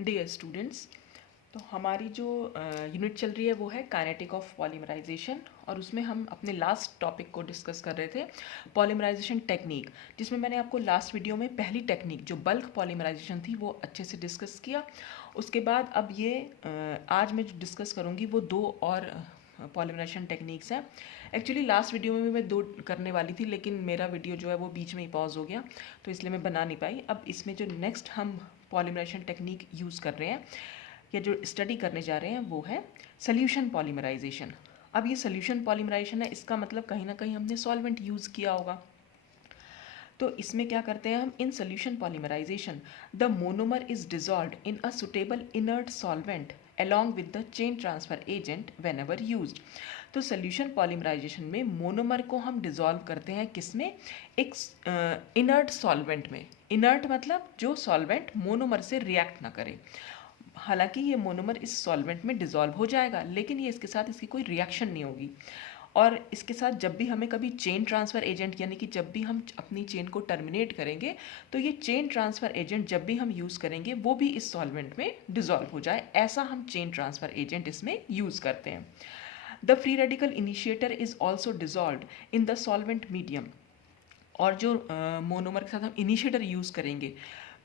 Dear students, तो हमारी जो यूनिट चल रही है वो है काइनेटिक ऑफ पॉलीमराइजेशन, और उसमें हम अपने लास्ट टॉपिक को डिस्कस कर रहे थे, पॉलीमराइजेशन टेक्निक, जिसमें मैंने आपको लास्ट वीडियो में पहली टेक्निक जो बल्क पॉलीमराइजेशन थी वो अच्छे से डिस्कस किया। उसके बाद अब ये आज मैं जो डिस्कस करूँगी वो दो और पॉलीमराइजेशन टेक्निक्स हैं। एक्चुअली लास्ट वीडियो में भी मैं दो करने वाली थी, लेकिन मेरा वीडियो जो है वो बीच में ही पॉज हो गया, तो इसलिए मैं बना नहीं पाई। अब इसमें जो नेक्स्ट हम पॉलीमराइजेशन टेक्निक यूज़ कर रहे हैं या जो स्टडी करने जा रहे हैं वो है सोल्यूशन पॉलीमराइजेशन। अब ये सोल्यूशन पॉलीमराइजेशन है, इसका मतलब कहीं ना कहीं हमने सॉल्वेंट यूज़ किया होगा। तो इसमें क्या करते हैं हम, in solution polymerization the monomer is dissolved in a suitable inert solvent along with the chain transfer agent whenever used। तो सोल्यूशन पॉलीमराइजेशन में मोनोमर को हम डिजॉल्व करते हैं किसमें, एक इनर्ट सॉल्वेंट में। इनर्ट मतलब जो सॉल्वेंट मोनोमर से रिएक्ट ना करे। हालांकि ये मोनोमर इस सॉल्वेंट में डिजॉल्व हो जाएगा, लेकिन ये इसके साथ इसकी कोई रिएक्शन नहीं होगी। और इसके साथ जब भी हमें कभी चेन ट्रांसफ़र एजेंट, यानी कि जब भी हम अपनी चेन को टर्मिनेट करेंगे, तो ये चेन ट्रांसफ़र एजेंट जब भी हम यूज़ करेंगे वो भी इस सॉल्वेंट में डिजॉल्व हो जाए, ऐसा हम चेन ट्रांसफ़र एजेंट इसमें यूज़ करते हैं। The free radical initiator is also dissolve in the solvent medium. और जो मोनोमर के साथ हम इनिशिएटर यूज़ करेंगे,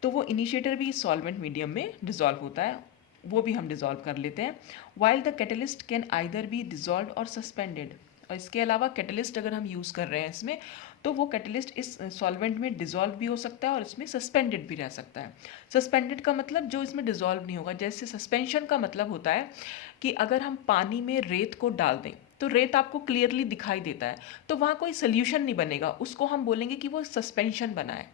तो वो इनिशिएटर भी सॉल्वेंट मीडियम में डिजॉल्व होता है, वो भी हम डिजॉल्व कर लेते हैं। While the catalyst can either be dissolve और सस्पेंडेड। और इसके अलावा कैटलिस्ट अगर हम यूज़ कर रहे हैं इसमें, तो वो कैटलिस्ट इस सॉल्वेंट में डिजॉल्व भी हो सकता है और इसमें सस्पेंडेड भी रह सकता है। सस्पेंडेड का मतलब जो इसमें डिजॉल्व नहीं होगा। जैसे सस्पेंशन का मतलब होता है कि अगर हम पानी में रेत को डाल दें तो रेत आपको क्लियरली दिखाई देता है, तो वहाँ कोई सोल्यूशन नहीं बनेगा, उसको हम बोलेंगे कि वो सस्पेंशन बना है।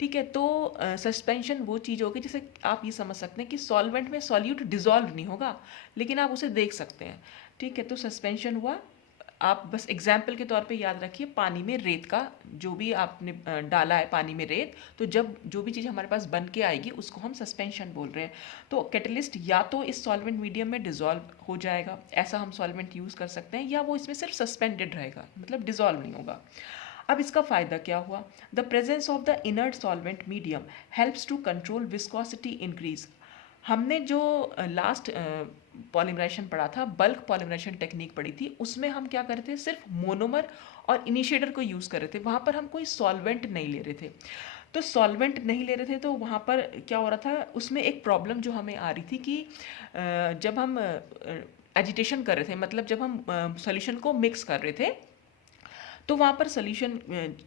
ठीक है, तो सस्पेंशन वो चीज़ होगी, जैसे आप ये समझ सकते हैं कि सॉल्वेंट में सॉल्यूट डिजॉल्व नहीं होगा, लेकिन आप उसे देख सकते हैं। ठीक है, तो सस्पेंशन हुआ। आप बस एग्जाम्पल के तौर पे याद रखिए, पानी में रेत का जो भी आपने डाला है पानी में रेत, तो जब जो भी चीज़ हमारे पास बन के आएगी उसको हम सस्पेंशन बोल रहे हैं। तो कैटलिस्ट या तो इस सॉल्वेंट मीडियम में डिजॉल्व हो जाएगा, ऐसा हम सॉल्वेंट यूज़ कर सकते हैं, या वो इसमें सिर्फ सस्पेंडेड रहेगा, मतलब डिजॉल्व नहीं होगा। अब इसका फ़ायदा क्या हुआ, the presence of the inert solvent medium helps to control viscosity increase. हमने जो लास्ट पॉलीमराइजेशन पढ़ा था, बल्क पॉलीमराइजेशन टेक्निक पढ़ी थी, उसमें हम क्या कर रहे थे, सिर्फ मोनोमर और इनिशिएटर को यूज़ कर रहे थे, वहाँ पर हम कोई सॉल्वेंट नहीं ले रहे थे। तो सॉल्वेंट नहीं ले रहे थे तो वहाँ पर क्या हो रहा था, उसमें एक प्रॉब्लम जो हमें आ रही थी कि जब हम एजिटेशन कर रहे थे, मतलब जब हम सॉल्यूशन को मिक्स कर रहे थे, तो वहाँ पर सोल्यूशन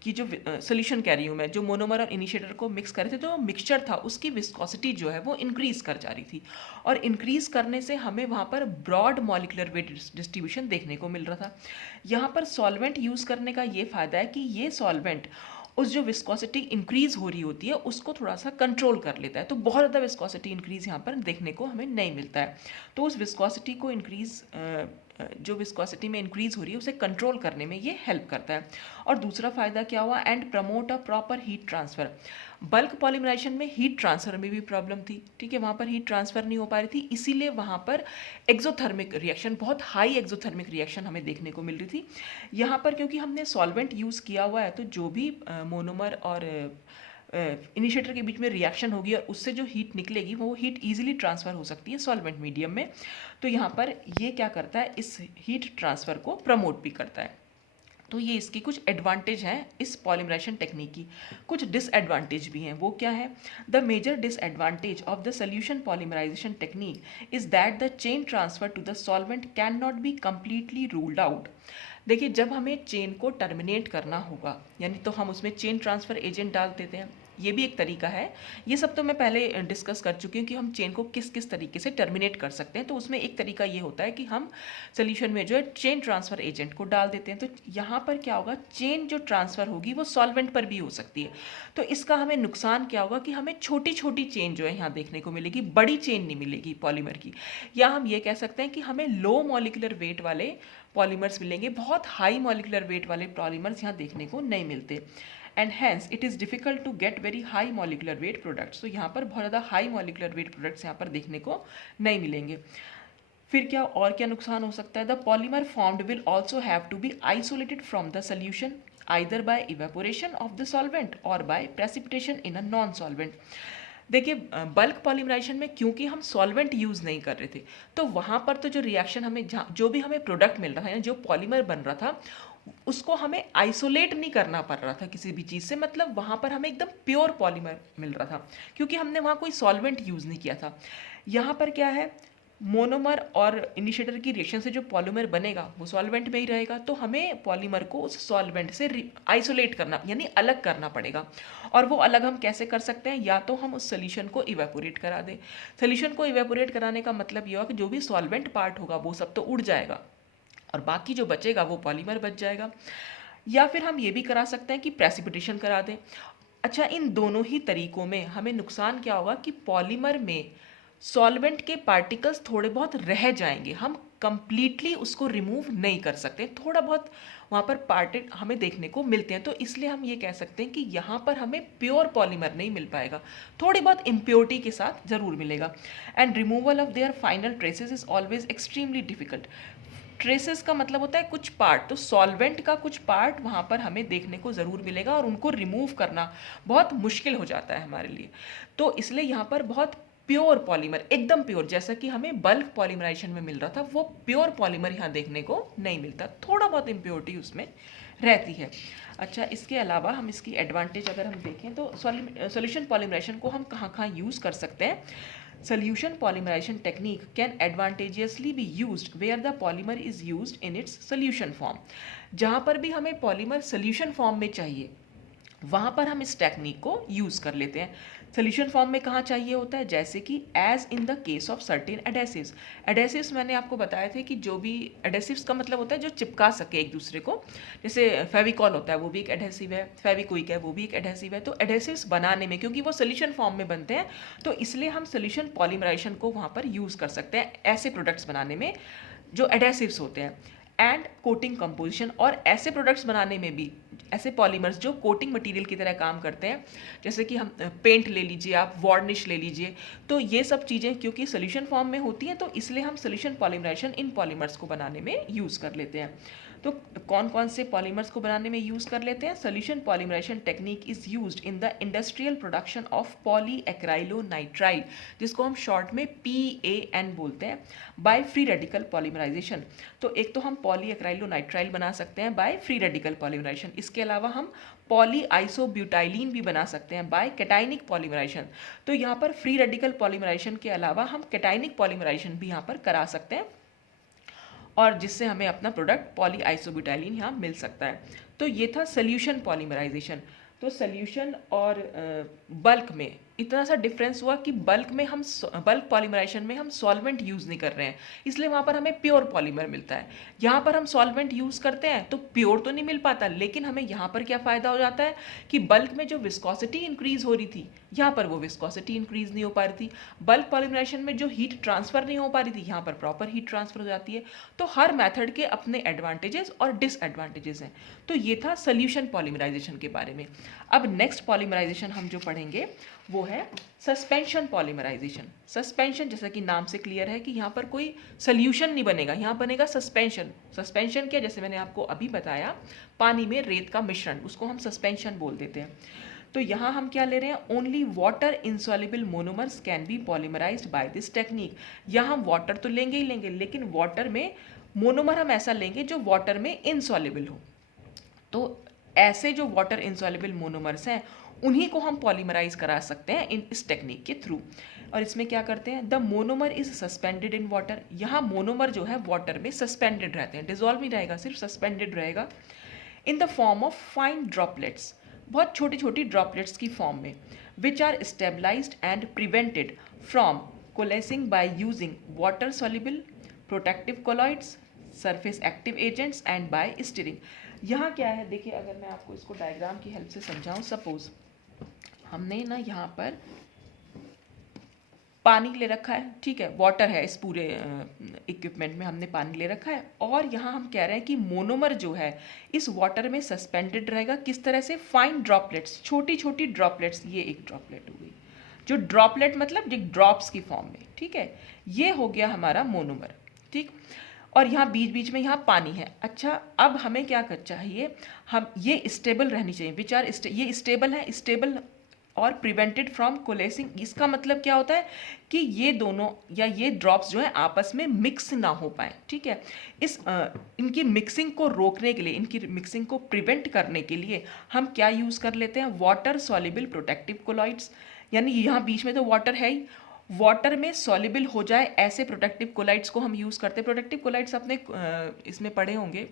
की जो सोल्यूशन कह रही हूँ मैं, जो मोनोमर और इनिशिएटर को मिक्स कर रहे थे, तो मिक्सचर था उसकी विस्कोसिटी जो है वो इंक्रीज़ कर जा रही थी, और इंक्रीज़ करने से हमें वहाँ पर ब्रॉड मॉलिकुलर वेट डिस्ट्रीब्यूशन देखने को मिल रहा था। यहाँ पर सॉल्वेंट यूज़ करने का ये फ़ायदा है कि ये सॉल्वेंट उस जो विस्कोसिटी इंक्रीज़ हो रही होती है उसको थोड़ा सा कंट्रोल कर लेता है, तो बहुत ज़्यादा विस्कोसिटी इंक्रीज़ यहाँ पर देखने को हमें नहीं मिलता है। तो उस विस्कोसिटी को इंक्रीज़, जो विस्कोसिटी में इंक्रीज़ हो रही है उसे कंट्रोल करने में ये हेल्प करता है। और दूसरा फ़ायदा क्या हुआ, and promote a proper heat transfer. Bulk polymerization में हीट ट्रांसफ़र में भी प्रॉब्लम थी। ठीक है, वहाँ पर हीट ट्रांसफ़र नहीं हो पा रही थी, इसीलिए वहाँ पर एक्जोथर्मिक रिएक्शन, बहुत हाई एक्जोथर्मिक रिएक्शन हमें देखने को मिल रही थी। यहाँ पर क्योंकि हमने सॉल्वेंट यूज़ किया हुआ है, तो जो भी मोनोमर और इनिशिएटर के बीच में रिएक्शन होगी और उससे जो हीट निकलेगी वो हीट इजीली ट्रांसफ़र हो सकती है सॉल्वेंट मीडियम में। तो यहाँ पर ये क्या करता है, इस हीट ट्रांसफ़र को प्रमोट भी करता है। तो ये इसकी कुछ एडवांटेज हैं इस पॉलीमराइजेशन टेक्निक की। कुछ डिसएडवांटेज भी हैं, वो क्या है, the major disadvantage of the solution polymerization technique is that the chain transfer to the solvent can not be completely ruled out. देखिए, जब हमें चेन को टर्मिनेट करना होगा, यानी तो हम उसमें चेन ट्रांसफ़र एजेंट डाल देते हैं, ये भी एक तरीका है। ये सब तो मैं पहले डिस्कस कर चुकी हूँ कि हम चेन को किस किस तरीके से टर्मिनेट कर सकते हैं। तो उसमें एक तरीका ये होता है कि हम सोल्यूशन में जो है चेन ट्रांसफ़र एजेंट को डाल देते हैं। तो यहाँ पर क्या होगा, चेन जो ट्रांसफ़र होगी वो सॉल्वेंट पर भी हो सकती है। तो इसका हमें नुकसान क्या होगा कि हमें छोटी छोटी चेन जो है यहाँ देखने को मिलेगी, बड़ी चेन नहीं मिलेगी पॉलीमर की। या हम ये कह सकते हैं कि हमें लो मॉलिकुलर वेट वाले पॉलीमर्स मिलेंगे, बहुत हाई मॉलिकुलर वेट वाले पॉलीमर्स यहाँ देखने को नहीं मिलते। And hence it is difficult to get very high molecular weight products. तो यहाँ पर बहुत ज़्यादा हाई मॉलिकुलर वेट प्रोडक्ट्स यहाँ पर देखने को नहीं मिलेंगे। फिर क्या और क्या नुकसान हो सकता है, the polymer formed will also have to be isolated from the solution either by evaporation of the solvent or by precipitation in a non-solvent। देखिए बल्क पॉलीमराइजेशन में क्योंकि हम सॉल्वेंट यूज़ नहीं कर रहे थे, तो वहाँ पर तो जो रिएक्शन हमें जो भी हमें प्रोडक्ट मिल रहा था या जो पॉलीमर बन रहा था उसको हमें आइसोलेट नहीं करना पड़ रहा था किसी भी चीज़ से, मतलब वहाँ पर हमें एकदम प्योर पॉलीमर मिल रहा था क्योंकि हमने वहाँ कोई सॉल्वेंट यूज़ नहीं किया था। यहाँ पर क्या है, मोनोमर और इनिशिएटर की रिएक्शन से जो पॉलीमर बनेगा वो सॉल्वेंट में ही रहेगा, तो हमें पॉलीमर को उस सॉल्वेंट से आइसोलेट करना यानी अलग करना पड़ेगा। और वो अलग हम कैसे कर सकते हैं, या तो हम उस सोल्यूशन को इवेपोरेट करा दें। सोल्यूशन को इवेपोरेट कराने का मतलब ये हुआ कि जो भी सॉल्वेंट पार्ट होगा वो सब तो उड़ जाएगा और बाकी जो बचेगा वो पॉलीमर बच जाएगा। या फिर हम ये भी करा सकते हैं कि प्रेसिपिटेशन करा दें। अच्छा, इन दोनों ही तरीकों में हमें नुकसान क्या होगा कि पॉलीमर में सॉल्वेंट के पार्टिकल्स थोड़े बहुत रह जाएंगे, हम कंप्लीटली उसको रिमूव नहीं कर सकते, थोड़ा बहुत वहाँ पर पार्टेड हमें देखने को मिलते हैं। तो इसलिए हम ये कह सकते हैं कि यहाँ पर हमें प्योर पॉलीमर नहीं मिल पाएगा, थोड़ी बहुत इम्प्योरिटी के साथ ज़रूर मिलेगा। And removal of their final traces is always extremely difficult. Traces का मतलब होता है कुछ पार्ट, तो सॉल्वेंट का कुछ पार्ट वहाँ पर हमें देखने को ज़रूर मिलेगा और उनको रिमूव करना बहुत मुश्किल हो जाता है हमारे लिए। तो इसलिए यहाँ पर बहुत प्योर पॉलीमर, एकदम प्योर, जैसा कि हमें बल्क पॉलीमराइजेशन में मिल रहा था, वो प्योर पॉलीमर यहाँ देखने को नहीं मिलता, थोड़ा बहुत इम्प्योरिटी उसमें रहती है। अच्छा, इसके अलावा हम इसकी एडवांटेज अगर हम देखें तो सॉल्यूशन पॉलीमराइजेशन को हम कहाँ कहाँ यूज़ कर सकते हैं। Solution polymerization technique can advantageously be used where the polymer is used in its solution form। जहाँ पर भी हमें पॉलीमर सोल्यूशन फॉर्म में चाहिए वहाँ पर हम इस टेक्निक को यूज़ कर लेते हैं। सोल्यूशन फॉर्म में कहाँ चाहिए होता है, जैसे कि as in the case of certain adhesives. Adhesives मैंने आपको बताया थे कि जो भी एडेसिव्स का मतलब होता है जो चिपका सके एक दूसरे को, जैसे फेविकॉल होता है वो भी एक एडेसिव है, फेविक्विक है वो भी एक एडेसिव है। तो एडेसिव्स बनाने में क्योंकि वो सोल्यूशन फॉर्म में बनते हैं तो इसलिए हम सोल्यूशन पॉलीमराइजेशन को वहाँ पर यूज़ कर सकते हैं ऐसे प्रोडक्ट्स बनाने में जो एडेसिव्स होते हैं। एंड कोटिंग कंपोजिशन, और ऐसे प्रोडक्ट्स बनाने में भी ऐसे पॉलीमर्स जो कोटिंग मटेरियल की तरह काम करते हैं, जैसे कि हम पेंट ले लीजिए, आप वार्निश ले लीजिए, तो ये सब चीज़ें क्योंकि सोल्यूशन फॉर्म में होती हैं तो इसलिए हम सोल्यूशन पॉलीमराइजेशन इन पॉलीमर्स को बनाने में यूज़ कर लेते हैं। तो कौन कौन से पॉलीमर्स को बनाने में यूज़ कर लेते हैं। Solution polymerization technique is used in the industrial production of polyacrylonitrile, जिसको हम शॉर्ट में PAN बोलते हैं, बाय फ्री रेडिकल पॉलीमराइजेशन। तो एक तो हम पॉलीएक्राइलोनाइट्राइल बना सकते हैं बाय फ्री रेडिकल पॉलीमराइजेशन, इसके अलावा हम पॉली आइसोब्यूटाइलिन भी बना सकते हैं बाय कैटाइनिक पॉलीमराइजेशन। तो यहाँ पर फ्री रेडिकल पॉलीमराइजेशन के अलावा हम कैटाइनिक पॉलीमराइजेशन भी यहाँ पर करा सकते हैं और जिससे हमें अपना प्रोडक्ट पॉली आइसोब्यूटाइलिन यहाँ मिल सकता है। तो ये था सोल्यूशन पॉलीमराइजेशन। तो सोल्यूशन और बल्क में इतना सा डिफरेंस हुआ कि बल्क में हम बल्क पॉलीमराइजेशन में हम सॉल्वेंट यूज़ नहीं कर रहे हैं, इसलिए वहाँ पर हमें प्योर पॉलीमर मिलता है। यहाँ पर हम सॉल्वेंट यूज़ करते हैं तो प्योर तो नहीं मिल पाता, लेकिन हमें यहाँ पर क्या फ़ायदा हो जाता है कि बल्क में जो विस्कोसिटी इंक्रीज़ हो रही थी यहाँ पर वो विस्कोसिटी इंक्रीज़ नहीं हो पा रही थी। बल्क पॉलीमराइजेशन में जो हीट ट्रांसफ़र नहीं हो पा रही थी यहाँ पर प्रॉपर हीट ट्रांसफ़र हो जाती है। तो हर मेथड के अपने एडवांटेजेस और डिसएडवांटेजेस हैं। तो ये था सोल्यूशन पॉलीमराइजेशन के बारे में। अब नेक्स्ट पॉलीमराइजेशन हम जो पढ़ेंगे वो है सस्पेंशन पॉलीमराइजेशन। सस्पेंशन जैसा कि नाम से क्लियर है कि यहाँ पर कोई सोल्यूशन नहीं बनेगा, यहाँ बनेगा सस्पेंशन। सस्पेंशन क्या, जैसे मैंने आपको अभी बताया, पानी में रेत का मिश्रण, उसको हम सस्पेंशन बोल देते हैं। तो यहाँ हम क्या ले रहे हैं, only water insoluble monomers can be polymerized by this technique. यहाँ हम वाटर तो लेंगे ही लेंगे, लेकिन वाटर में मोनोमर हम ऐसा लेंगे जो वाटर में इनसॉल्युबल हो। तो ऐसे जो वाटर इंसॉल्युबल मोनोमर्स हैं उन्हीं को हम पॉलीमराइज करा सकते हैं इस टेक्निक के थ्रू। और इसमें क्या करते हैं, the monomer is suspended in water. यहाँ मोनोमर जो है वाटर में सस्पेंडेड रहते हैं, डिजोल्व नहीं रहेगा, सिर्फ सस्पेंडेड रहेगा, in the form of fine droplets, बहुत छोटी छोटी ड्रॉपलेट्स की फॉर्म में, which are stabilized and prevented from coalescing by using water soluble protective colloids, surface active agents and by stirring. यहाँ क्या है, देखिए अगर मैं आपको इसको डायग्राम की हेल्प से समझाऊं, सपोज हमने ना यहाँ पर पानी ले रखा है, ठीक है, वाटर है, इस पूरे इक्विपमेंट में हमने पानी ले रखा है, और यहाँ हम कह रहे हैं कि मोनोमर जो है इस वाटर में सस्पेंडेड रहेगा, किस तरह से, फाइन ड्रॉपलेट्स, छोटी छोटी ड्रॉपलेट्स। ये एक ड्रॉपलेट हो गई, जो ड्रॉपलेट मतलब जो ड्रॉप्स की फॉर्म में, ठीक है, ये हो गया हमारा मोनोमर, ठीक। और यहाँ बीच बीच में यहाँ पानी है। अच्छा, अब हमें क्या कर चाहिए, हम ये स्टेबल रहनी चाहिए, विच आर ये स्टेबल है, स्टेबल और प्रिवेंटेड फ्रॉम कोलेसिंग। इसका मतलब क्या होता है कि ये दोनों या ये ड्रॉप्स जो है आपस में मिक्स ना हो पाए, ठीक है। इनकी मिक्सिंग को रोकने के लिए, इनकी मिक्सिंग को प्रिवेंट करने के लिए हम क्या यूज़ कर लेते हैं, वाटर सॉल्युबल प्रोटेक्टिव कोलॉइड्स, यानी यहाँ बीच में तो वाटर है ही, वाटर में सॉल्युबल हो जाए ऐसे प्रोटेक्टिव कोलाइड्स को हम यूज़ करते हैं। प्रोटेक्टिव कोलाइड्स आपने इसमें पढ़े होंगे,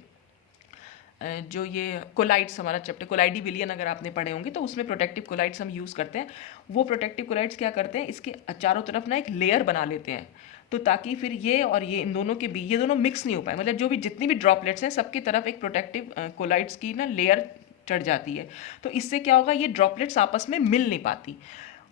जो ये कोलाइड्स हमारा चैप्टर कोलाइडी विलियन अगर आपने पढ़े होंगे तो उसमें प्रोटेक्टिव कोलाइड्स हम यूज़ करते हैं। वो प्रोटेक्टिव कोलाइड्स क्या करते हैं, इसके चारों तरफ ना एक लेयर बना लेते हैं, तो ताकि फिर ये और ये इन दोनों के बीच ये दोनों मिक्स नहीं हो पाए, मतलब जो भी जितनी भी ड्रॉपलेट्स हैं सबकी तरफ एक प्रोटेक्टिव कोलाइड्स की ना लेयर चढ़ जाती है। तो इससे क्या होगा, ये ड्रॉपलेट्स आपस में मिल नहीं पाती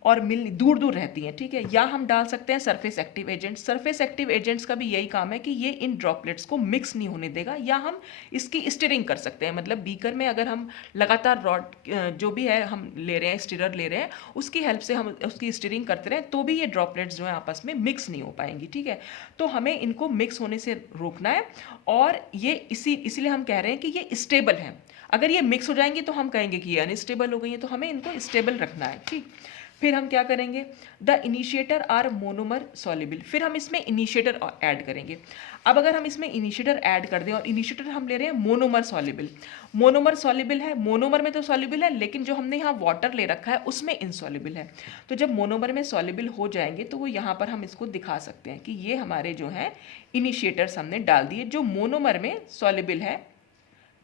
और मिल दूर दूर रहती हैं, ठीक है। या हम डाल सकते हैं surface active agents. Surface active agents का भी यही काम है कि ये इन ड्रॉपलेट्स को मिक्स नहीं होने देगा, या हम इसकी स्टीयरिंग कर सकते हैं। मतलब बीकर में अगर हम लगातार रॉड जो भी है हम ले रहे हैं, स्टीरर ले रहे हैं, उसकी हेल्प से हम उसकी स्टीयरिंग करते रहें तो भी ये ड्रॉपलेट्स जो है आपस में मिक्स नहीं हो पाएंगी, ठीक है। तो हमें इनको मिक्स होने से रोकना है, और ये इसीलिए हम कह रहे हैं कि ये स्टेबल है। अगर ये मिक्स हो जाएंगे तो हम कहेंगे कि ये अनस्टेबल हो गई है, तो हमें इनको स्टेबल रखना है, ठीक। फिर हम क्या करेंगे, the initiator are monomer soluble, फिर हम इसमें इनिशिएटर ऐड करेंगे। अब अगर हम इसमें इनिशिएटर ऐड कर दें, और इनिशिएटर हम ले रहे हैं मोनोमर सॉल्युबल, मोनोमर सॉल्युबल है, मोनोमर में तो सॉल्युबल है लेकिन जो हमने यहाँ वाटर ले रखा है उसमें इनसॉल्युबल है। तो जब मोनोमर में सॉल्युबल हो जाएंगे तो वो यहाँ पर हम इसको दिखा सकते हैं कि ये हमारे जो हैं इनिशिएटर्स हमने डाल दिए जो मोनोमर में सॉल्युबल है,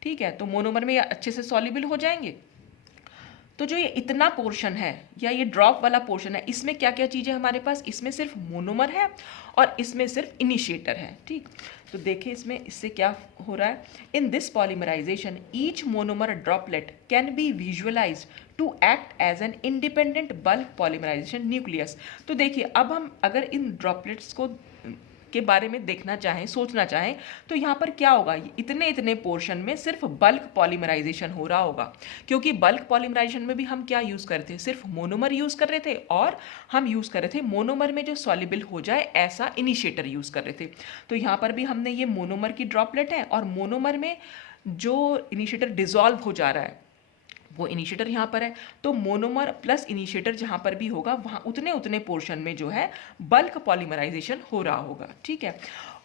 ठीक है। तो मोनोमर में ये अच्छे से सॉल्युबल हो जाएंगे। तो जो ये इतना पोर्शन है या ये ड्रॉप वाला पोर्शन है, इसमें क्या क्या चीज़ें हमारे पास, इसमें सिर्फ मोनोमर है और इसमें सिर्फ इनिशिएटर है, ठीक। तो देखिए इसमें इससे क्या हो रहा है, in this polymerization each monomer droplet can be visualized to act as an independent bulk polymerization nucleus. तो देखिए अब हम अगर इन ड्रॉपलेट्स को के बारे में देखना चाहें, सोचना चाहें, तो यहाँ पर क्या होगा, इतने इतने पोर्शन में सिर्फ बल्क पॉलीमराइजेशन हो रहा होगा, क्योंकि बल्क पॉलीमराइजेशन में भी हम क्या यूज़ कर रहे थे, सिर्फ मोनोमर यूज़ कर रहे थे, और हम यूज़ कर रहे थे मोनोमर में जो सॉल्युबल हो जाए ऐसा इनिशिएटर यूज़ कर रहे थे। तो यहाँ पर भी हमने ये मोनोमर की ड्रॉपलेट है और मोनोमर में जो इनिशिएटर डिजॉल्व हो जा रहा है वो इनिशिएटर यहाँ पर है। तो मोनोमर प्लस इनिशिएटर जहाँ पर भी होगा वहाँ उतने उतने पोर्शन में जो है बल्क पॉलीमराइजेशन हो रहा होगा, ठीक है।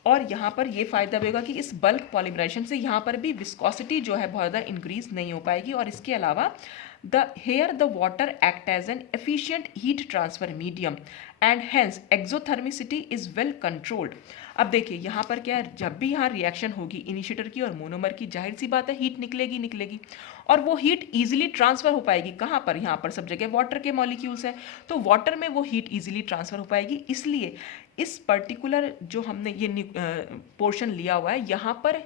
और यहाँ पर ये फायदा भी होगा कि इस बल्क पॉलीमराइजेशन से यहाँ पर भी विस्कोसिटी जो है बहुत ज़्यादा इंक्रीज नहीं हो पाएगी, और इसके अलावा the water act as an efficient heat transfer medium and hence exothermicity is well controlled। अब देखिए यहाँ पर क्या है, जब भी यहाँ रिएक्शन होगी इनिशिएटर की और मोनोमर की, जाहिर सी बात है हीट निकलेगी और वो हीट इजीली ट्रांसफर हो पाएगी। कहाँ पर, यहाँ पर सब जगह वाटर के मॉलिक्यूल्स हैं, तो वाटर में वो हीट इजीली ट्रांसफर हो पाएगी। इसलिए इस पर्टिकुलर जो हमने ये पोर्शन लिया हुआ है यहाँ पर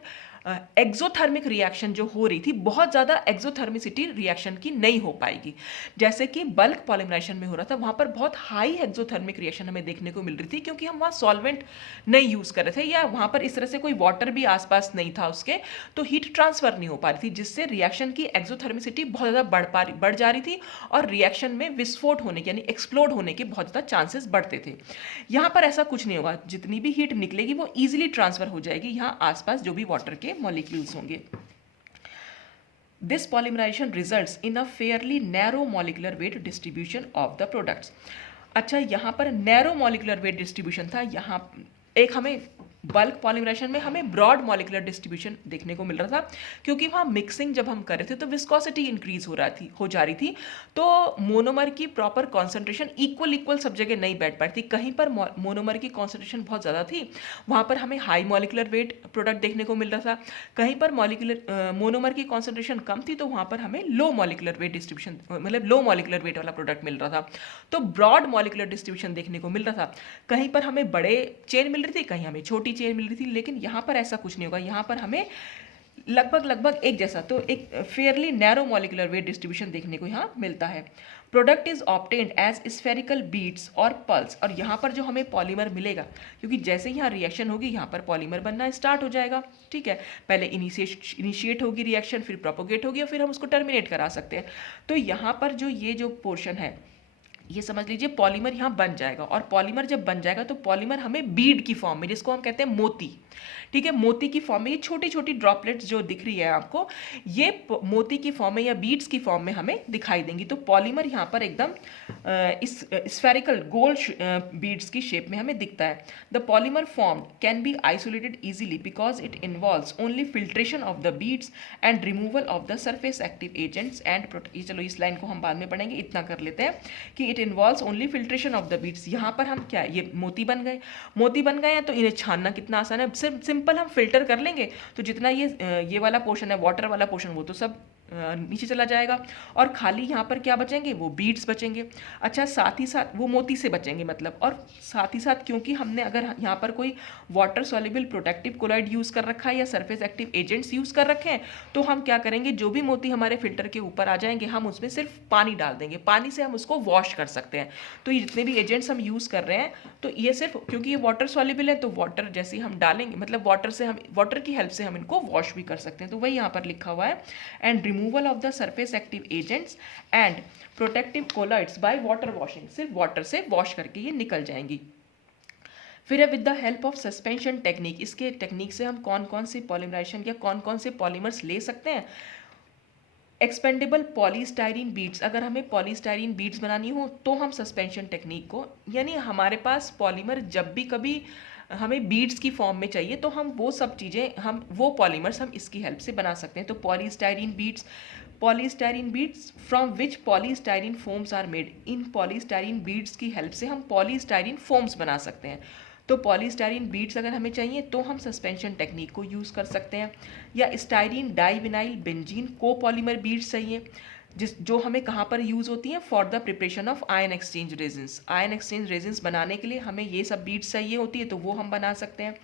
एक्सोथर्मिक रिएक्शन जो हो रही थी, बहुत ज़्यादा एक्सोथर्मिसिटी रिएक्शन की नहीं हो पाएगी। जैसे कि बल्क पॉलीमराइजेशन में हो रहा था, वहाँ पर बहुत हाई एक्सोथर्मिक रिएक्शन हमें देखने को मिल रही थी, क्योंकि हम वहाँ सॉल्वेंट नहीं यूज़ कर रहे थे, या वहाँ पर इस तरह से कोई वाटर भी आसपास नहीं था उसके, तो हीट ट्रांसफर नहीं हो पा रही थी, जिससे रिएक्शन की एक्सोथर्मिसिटी बहुत ज़्यादा बढ़ जा रही थी और रिएक्शन में विस्फोट होने के यानी एक्सप्लोड होने के बहुत ज़्यादा चांसेस बढ़ते थे। यहाँ पर ऐसा कुछ नहीं होगा, जितनी भी हीट निकलेगी वो ईजिली ट्रांसफर हो जाएगी यहाँ आसपास जो भी वाटर के मॉलिक्यूल्स होंगे। This polymerization results in a fairly narrow molecular weight distribution of the products। अच्छा, यहाँ पर नैरो मॉलिकुलर वेट डिस्ट्रीब्यूशन था, यहाँ एक हमें बल्क पॉलीमराइजेशन में हमें ब्रॉड मॉलिकुलर डिस्ट्रीब्यूशन देखने को मिल रहा था, क्योंकि वहाँ मिक्सिंग जब हम कर रहे थे तो विस्कोसिटी इंक्रीज हो जा रही थी, तो मोनोमर की प्रॉपर कॉन्सेंट्रेशन इक्वल सब जगह नहीं बैठ पाती थी। कहीं पर मोनोमर की कॉन्सेंट्रेशन बहुत ज़्यादा थी, वहाँ पर हमें हाई मॉलिकुलर वेट प्रोडक्ट देखने को मिल रहा था। कहीं पर मोनोमर की कॉन्सेंट्रेशन कम थी, तो वहाँ पर हमें लो मॉलिकुलर वेट डिस्ट्रीब्यूशन, मतलब लो मॉलिकुलर वेट वाला प्रोडक्ट मिल रहा था। तो ब्रॉड मॉलिकुलर डिस्ट्रीब्यूशन देखने को मिल रहा था, कहीं पर हमें बड़े चेन मिल रही थी, कहीं हमें छोटी चेन मिल रही थी, लेकिन यहाँ पर ऐसा कुछ नहीं होगा। यहाँ पर हमें लगभग एक जैसा, तो एक fairly narrow molecular weight distribution देखने को यहाँ मिलता है। Product is obtained as spherical beads और पल्स, और यहाँ पर जो हमें पॉलीमर मिलेगा, क्योंकि जैसे ही यहाँ रिएक्शन होगी यहाँ पर पॉलीमर बनना स्टार्ट हो जाएगा, ठीक है। पहले इनिशिएट होगी रिएक्शन, फिर प्रोपोगेट होगी और फिर हम उसको टर्मिनेट करा सकते हैं। तो यहाँ पर जो ये जो पोर्शन है ये समझ लीजिए पॉलीमर यहाँ बन जाएगा, और पॉलीमर जब बन जाएगा तो पॉलीमर हमें बीड की फॉर्म में, जिसको हम कहते हैं मोती, ठीक है, मोती की फॉर्म में, ये छोटी छोटी ड्रॉपलेट्स जो दिख रही है आपको, ये मोती की फॉर्म में या बीड्स की फॉर्म में हमें दिखाई देंगी। तो पॉलीमर यहाँ पर एकदम इस स्फेरिकल गोल बीड्स की शेप में हमें दिखता है। The polymer form can be isolated easily because it involves only filtration of the beads and removal of the surface active agents and चलो इस लाइन को हम बाद में पढ़ेंगे, इतना कर लेते हैं कि it involves only filtration of the beads. यहाँ पर हम क्या, ये मोती बन गए, मोती बन गए हैं तो इन्हें छानना कितना आसान है, सिर्फ सिंपल हम फिल्टर कर लेंगे तो जितना ये वाला पोर्शन है, वाटर वाला पोर्शन, वो तो सब नीचे चला जाएगा, और खाली यहाँ पर क्या बचेंगे, वो बीड्स बचेंगे। अच्छा, साथ ही साथ वो मोती से बचेंगे मतलब, और साथ ही साथ क्योंकि हमने अगर यहाँ पर कोई water soluble protective colloid use कर रखा है या सरफेस एक्टिव एजेंट्स यूज़ कर रखे हैं, तो हम क्या करेंगे, जो भी मोती हमारे फिल्टर के ऊपर आ जाएंगे हम उसमें सिर्फ पानी डाल देंगे, पानी से हम उसको वॉश कर सकते हैं। तो ये जितने भी एजेंट्स हम यूज़ कर रहे हैं, तो ये सिर्फ क्योंकि ये वाटर सॉल्युबल है तो वाटर जैसे ही हम डालेंगे, मतलब वाटर की हेल्प से हम इनको वॉश भी कर सकते हैं। तो वही यहाँ पर लिखा हुआ है, and removal of the surface active agents and protective colloids by water washing, सिर्फ वाटर से वॉश करके ये निकल जाएंगी। फिर है with the help of suspension technique, इसके टेक्निक से हम कौन कौन से पॉलीमराइजेशन या कौन कौन से पॉलीमर्स ले सकते हैं। एक्सपेंडेबल पॉलीस्टाइरीन बीड्स, अगर हमें पॉलीस्टाइरीन बीड्स बनानी हो तो हम सस्पेंशन टेक्निक को, यानी हमारे पास पॉलीमर जब भी कभी हमें बीड्स की फॉर्म में चाहिए तो हम वो सब चीज़ें, हम वो पॉलीमर्स हम इसकी हेल्प से बना सकते हैं। तो polystyrene beads from which polystyrene foams are made, इन पॉलीस्टाइरीन बीड्स की हेल्प से हम पॉलीस्टाइरीन फोम्स बना सकते हैं। तो पॉलीस्टाइरीन बीड्स अगर हमें चाहिए तो हम सस्पेंशन टेक्निक को यूज़ कर सकते हैं। या स्टाइरीन डाइविनाइल बेंजीन कोपॉलीमर बीड्स चाहिए, जो हमें कहाँ पर यूज़ होती हैं, for the preparation of ion exchange resins, ion exchange resins बनाने के लिए हमें ये सब बीड्स चाहिए होती है, तो वो हम बना सकते हैं।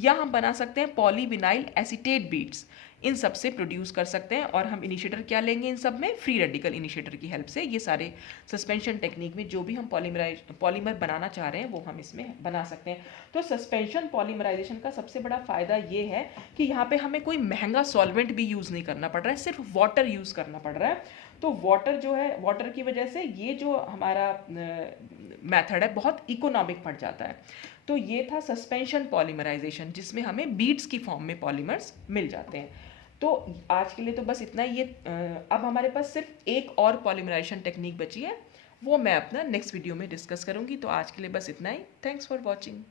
या हम बना सकते हैं पॉलीविनाइल एसीटेट बीड्स, इन सब से प्रोड्यूस कर सकते हैं। और हम इनिशिएटर क्या लेंगे इन सब में, फ्री रेडिकल इनिशिएटर की हेल्प से ये सारे सस्पेंशन टेक्निक में जो भी हम पॉलीमर बनाना चाह रहे हैं वो हम इसमें बना सकते हैं। तो सस्पेंशन पॉलीमराइजेशन का सबसे बड़ा फ़ायदा ये है कि यहाँ पे हमें कोई महंगा सॉल्वेंट भी यूज़ नहीं करना पड़ रहा है, सिर्फ वाटर यूज़ करना पड़ रहा है। तो वाटर जो है, वाटर की वजह से ये जो हमारा मेथड है बहुत इकोनॉमिक पड़ जाता है। तो ये था सस्पेंशन पॉलीमराइजेशन, जिसमें हमें बीड्स की फॉर्म में पॉलीमर्स मिल जाते हैं। तो आज के लिए तो बस इतना ही। अब हमारे पास सिर्फ एक और पॉलीमराइजेशन टेक्निक बची है, वो मैं अपना नेक्स्ट वीडियो में डिस्कस करूँगी। तो आज के लिए बस इतना ही। Thanks for watching.